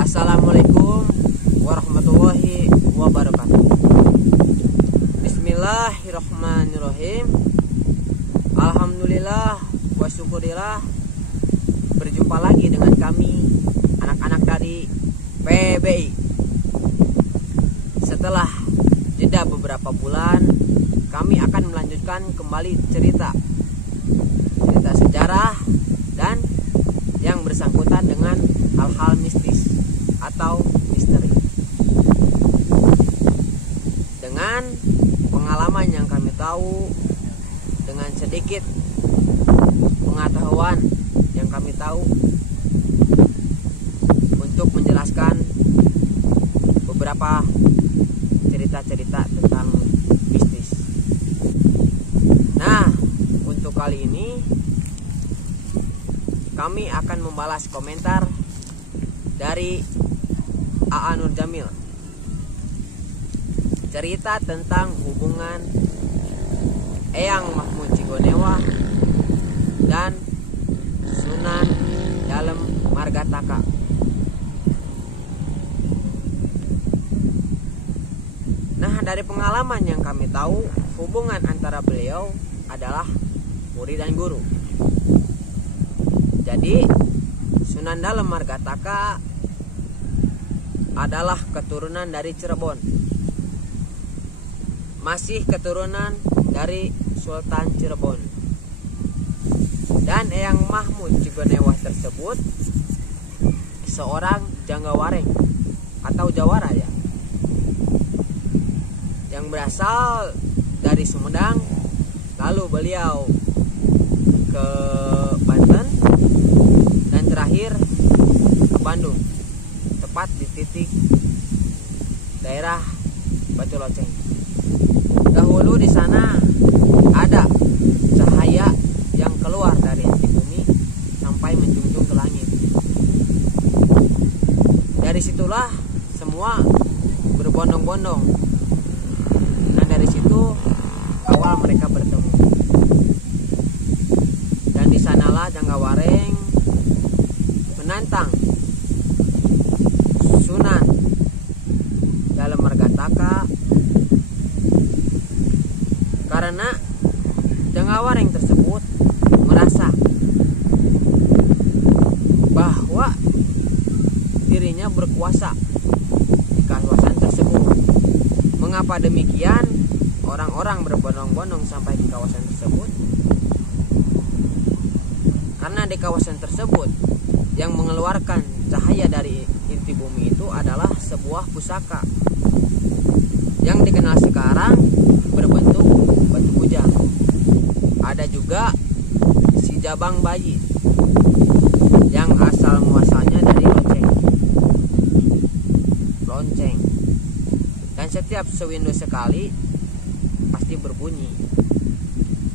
Assalamualaikum warahmatullahi wabarakatuh. Bismillahirrahmanirrahim. Alhamdulillah wa syukurillah, berjumpa lagi dengan kami anak-anak dari PBI. Setelah jeda beberapa bulan, kami akan melanjutkan kembali cerita sejarah dan yang bersangkutan dengan hal-hal mistis atau misteri. Dengan pengalaman yang kami tahu, dengan sedikit pengetahuan yang kami tahu, untuk menjelaskan beberapa cerita-cerita tentang mistis. Nah, untuk kali ini kami akan membalas komentar dari A.A. Nur Jamil. Cerita tentang hubungan Eyang Mahmud Cigonewa dan Sunan Dalem Margataka. Nah, dari pengalaman yang kami tahu, hubungan antara beliau adalah murid dan guru. Jadi Sunan Dalem Margataka adalah keturunan dari Cirebon, masih keturunan dari Sultan Cirebon. Dan Eyang Mahmud Cigonewa tersebut seorang Janggawareng atau Jawara ya, yang berasal dari Sumedang, lalu beliau ke Banten dan terakhir ke Bandung, tepat di titik daerah Batu Loceng. Dahulu di sana ada cahaya yang keluar dari inti bumi sampai menjunjung ke langit. Dari situlah semua berbondong-bondong, dan dari situ awal mereka bertemu. Dan di sanalah Janggawareng menantang Sunan Dalem Margataka karena Janggawareng tersebut merasa bahwa dirinya berkuasa di kawasan tersebut. Mengapa demikian? Orang-orang berbondong-bondong sampai di kawasan tersebut karena di kawasan tersebut yang mengeluarkan cahaya dari inti bumi itu adalah sebuah pusaka yang dikenal sekarang berbentuk batu bujang. Ada juga si jabang bayi yang asal muasalnya dari lonceng, dan setiap sewindu sekali pasti berbunyi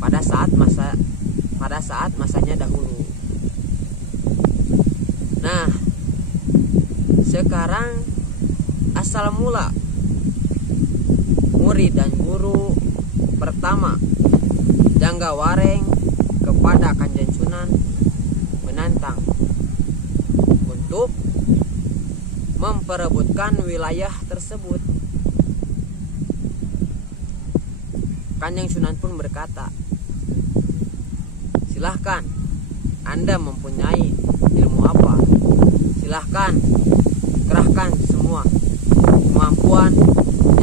pada saat masanya dahulu. Nah, sekarang asal mula murid dan guru pertama Janggawareng kepada Kanjeng Sunan menantang untuk memperebutkan wilayah tersebut. Kanjeng Sunan pun berkata, silahkan, Anda mempunyai ilmu apa? Silahkan kerahkan semua kemampuan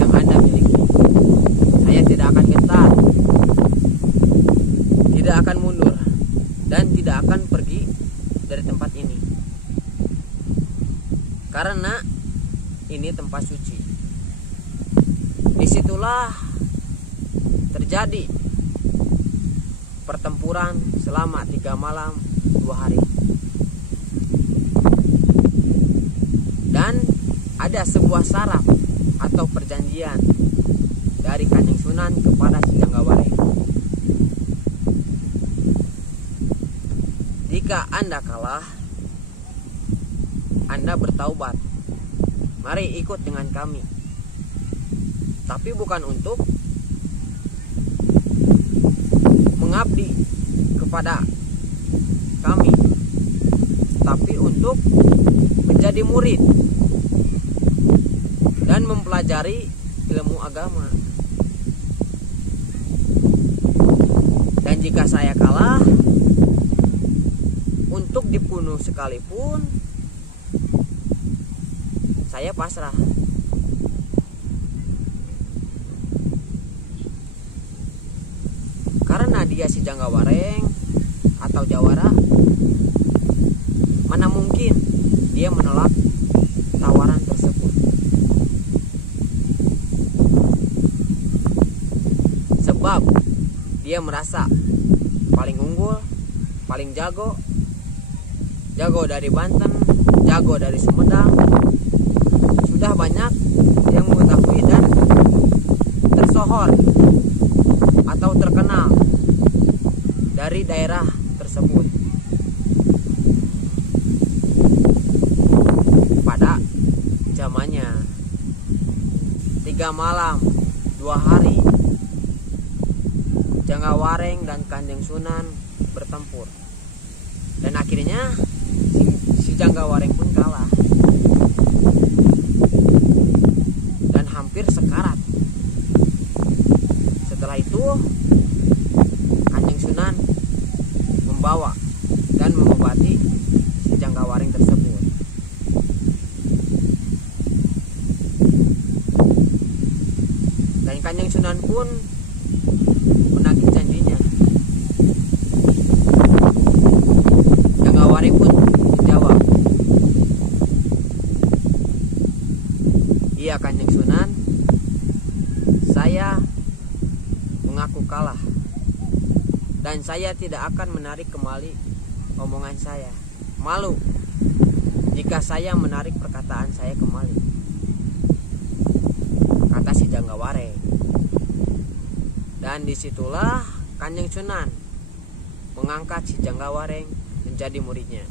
yang Anda miliki. Saya tidak akan gentar, tidak akan mundur, dan tidak akan pergi dari tempat ini, karena ini tempat suci. Disitulah terjadi pertempuran selama 3 malam 2 hari. Dan ada sebuah syarat atau perjanjian dari Kanjeng Sunan kepada si Janggawareng. Jika Anda kalah, Anda bertaubat. Mari ikut dengan kami. Tapi bukan untuk mengabdi kepada kami, tapi untuk menjadi murid dan mempelajari ilmu agama. Dan jika saya kalah, untuk dibunuh sekalipun, saya pasrah. Karena dia si Janggawareng atau Jawara, mana mungkin dia menolak tawaran tersebut. Sebab dia merasa paling unggul, paling jago dari Banten, jago dari Sumedang. Sudah banyak yang mengetahui dan tersohor atau terkenal dari daerah tersebut. Pada zamannya 3 malam 2 hari Janggawareng dan Kanjeng Sunan bertempur. Dan akhirnya si Janggawareng pun kalah dan hampir sekarat. Setelah itu Kanjeng Sunan membawa dan mengobati si Janggawareng tersebut. Dan Kanjeng Sunan pun menagih janjinya. Janggawareng pun menjawab, "Iya Kanjeng Sunan, saya mengaku kalah dan saya tidak akan menarik kembali omongan saya. Malu jika saya menarik perkataan saya kembali," kata si Janggawareng. Dan disitulah Kanjeng Sunan mengangkat si Janggawareng menjadi muridnya.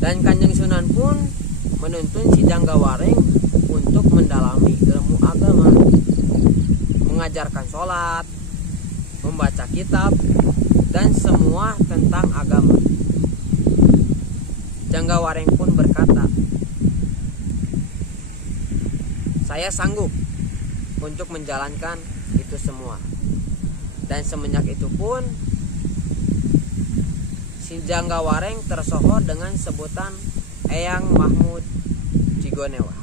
Dan Kanjeng Sunan pun menuntun si Janggawareng untuk mendalami ilmu agama, mengajarkan sholat, membaca kitab, dan semua tentang agama. Janggawareng pun berkata, "Saya sanggup untuk menjalankan itu semua." Dan semenjak itu pun si Janggawareng tersohor dengan sebutan Eyang Mahmud Cigonewah.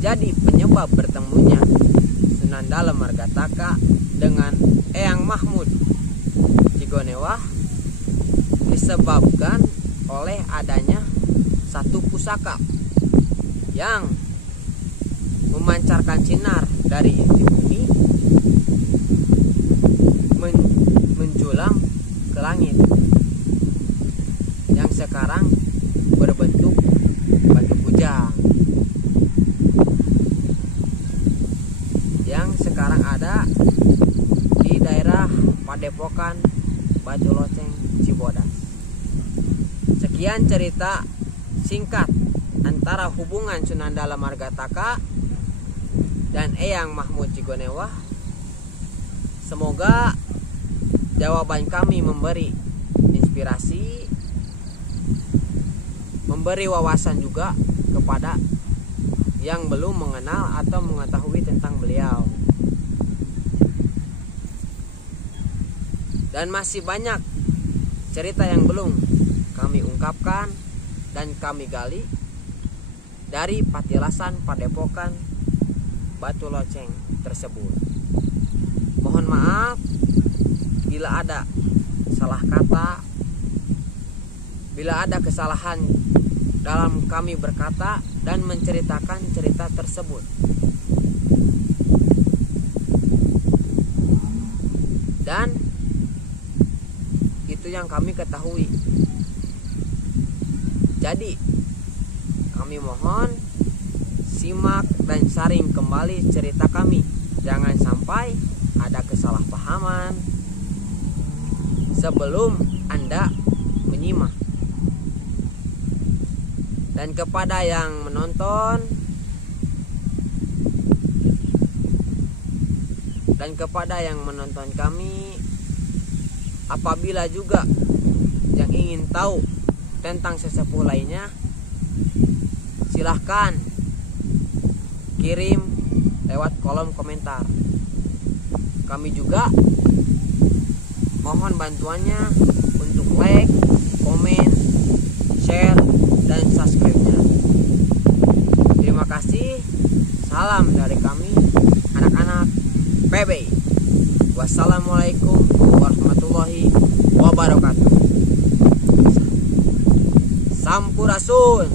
Jadi penyebab bertemunya Sunan Dalem Margataka dengan Eyang Mahmud Cigonewah disebabkan oleh adanya satu pusaka yang memancarkan sinar dari inti bumi menjulang ke langit, yang sekarang berbentuk batu kujang, yang sekarang ada di daerah Padepokan Batu Loceng Cibodas. Sekian cerita singkat antara hubungan Sunan Dalem Margataka dan Eyang Mahmud Cigonewah. Semoga jawaban kami memberi inspirasi, memberi wawasan juga kepada yang belum mengenal atau mengetahui tentang beliau. Dan masih banyak cerita yang belum kami ungkapkan dan kami gali dari patilasan Padepokan Batu Loceng tersebut. Mohon maaf bila ada salah kata, bila ada kesalahan dalam kami berkata dan menceritakan cerita tersebut. Itu yang kami ketahui. Jadi kami mohon simak dan saring kembali cerita kami. Jangan sampai ada kesalahpahaman sebelum Anda menyimak. Dan kepada yang menonton dan kepada yang menonton kami, apabila juga yang ingin tahu tentang sesepuh lainnya, silahkan kirim lewat kolom komentar. Kami juga mohon bantuannya untuk like, komen, share, dan subscribe-nya. Terima kasih. Salam dari kami, anak-anak PB. Wassalamualaikum warahmatullahi wabarakatuh. Sampurasun.